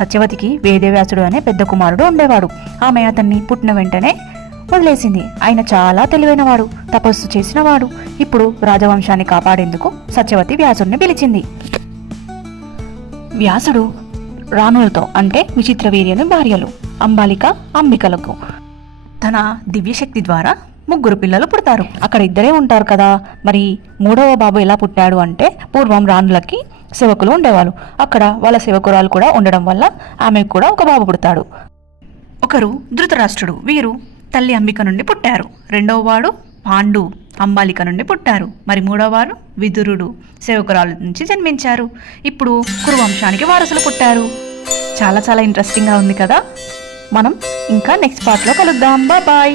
సత్యవతికి వేదవ్యాసుడు అనే పెద్ద కుమారుడు ఉండేవాడు. ఆమె అతన్ని పుట్టిన వెంటనే వదిలేసింది. ఆయన చాలా తెలివైనవాడు, తపస్సు చేసినవాడు. ఇప్పుడు రాజవంశాన్ని కాపాడేందుకు సత్యవతి వ్యాసుడిని పిలిచింది. వ్యాసుడు రాణులతో అంటే విచిత్ర వీర్యని భార్యలు అంబాలిక, అంబికలకు తన దివ్యశక్తి ద్వారా 3 పిల్లలు పుడతారు. అక్కడ ఇద్దరే ఉంటారు కదా, మరి 3వ బాబు ఎలా పుట్టాడు అంటే పూర్వం రాణులకి సేవకులు ఉండేవాళ్ళు. అక్కడ వాళ్ళ సేవకురాలు కూడా ఉండడం వల్ల ఆమెకు కూడా ఒక బాబు పుడతాడు. ఒకరు ధృతరాష్ట్రుడు, వీరు తల్లి అంబిక నుండి పుట్టారు. 2వ వాడు పాండు, అంబాలిక నుండి పుట్టారు. మరి 3వ వారు విదురుడు, సేవకురాలు నుంచి జన్మించారు. ఇప్పుడు కురువంశానికి వారసులు పుట్టారు. చాలా చాలా ఇంట్రెస్టింగ్గా ఉంది కదా. మనం ఇంకా నెక్స్ట్ పార్ట్లో కలుద్దాం. బాయ్.